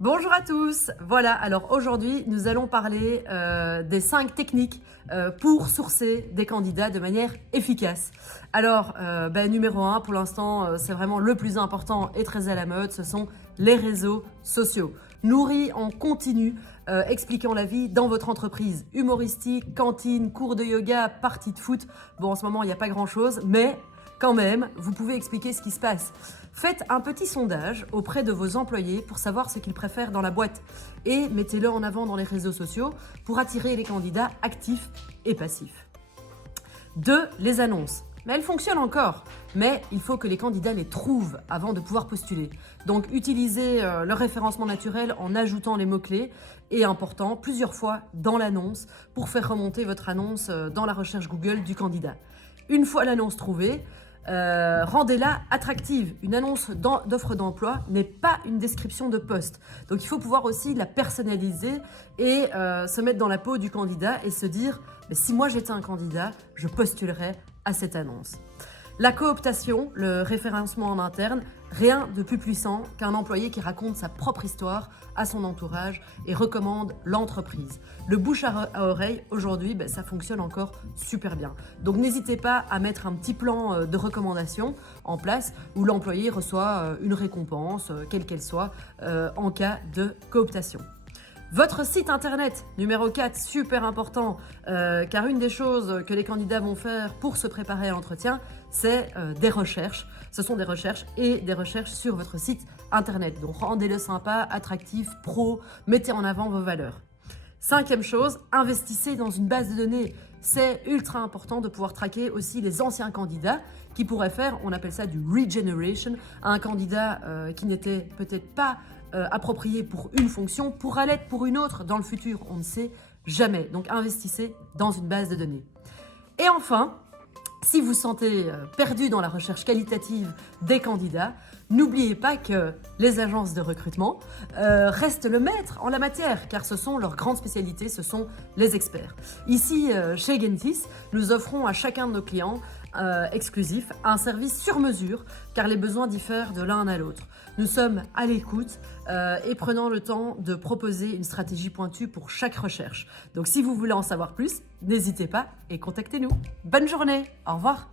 Bonjour à tous. Voilà, alors aujourd'hui, nous allons parler des 5 techniques pour sourcer des candidats de manière efficace. Alors, numéro 1, pour l'instant, c'est vraiment le plus important et très à la mode, ce sont les réseaux sociaux. Nourris en continu, expliquant la vie dans votre entreprise. Humoristique, cantine, cours de yoga, partie de foot. Bon, en ce moment, il n'y a pas grand-chose, mais quand même, vous pouvez expliquer ce qui se passe. Faites un petit sondage auprès de vos employés pour savoir ce qu'ils préfèrent dans la boîte et mettez-le en avant dans les réseaux sociaux pour attirer les candidats actifs et passifs. 2. Les annonces. Mais elles fonctionnent encore, mais il faut que les candidats les trouvent avant de pouvoir postuler. Donc utilisez le référencement naturel en ajoutant les mots-clés et important plusieurs fois dans l'annonce pour faire remonter votre annonce dans la recherche Google du candidat. Une fois l'annonce trouvée, rendez-la attractive. Une annonce d'offre d'emploi n'est pas une description de poste. Donc il faut pouvoir aussi la personnaliser et se mettre dans la peau du candidat et se dire si moi j'étais un candidat, je postulerais à cette annonce. La cooptation, le référencement en interne, rien de plus puissant qu'un employé qui raconte sa propre histoire à son entourage et recommande l'entreprise. Le bouche à oreille, aujourd'hui, ça fonctionne encore super bien. Donc n'hésitez pas à mettre un petit plan de recommandation en place où l'employé reçoit une récompense, quelle qu'elle soit, en cas de cooptation. Votre site internet, numéro 4, super important, car une des choses que les candidats vont faire pour se préparer à l'entretien, c'est des recherches. Ce sont des recherches et des recherches sur votre site internet. Donc rendez-le sympa, attractif, pro, mettez en avant vos valeurs. 5e chose, investissez dans une base de données. C'est ultra important de pouvoir traquer aussi les anciens candidats qui pourraient faire, on appelle ça du regeneration, un candidat qui n'était peut-être pas approprié pour une fonction pourra l'être pour une autre dans le futur, on ne sait jamais. Donc investissez dans une base de données. Et enfin, si vous sentez perdu dans la recherche qualitative des candidats, n'oubliez pas que les agences de recrutement restent le maître en la matière, car ce sont leurs grandes spécialités, ce sont les experts. Ici, chez Gentis, nous offrons à chacun de nos clients exclusifs un service sur mesure, car les besoins diffèrent de l'un à l'autre. Nous sommes à l'écoute et prenons le temps de proposer une stratégie pointue pour chaque recherche. Donc si vous voulez en savoir plus, n'hésitez pas et contactez-nous. Bonne journée, au revoir.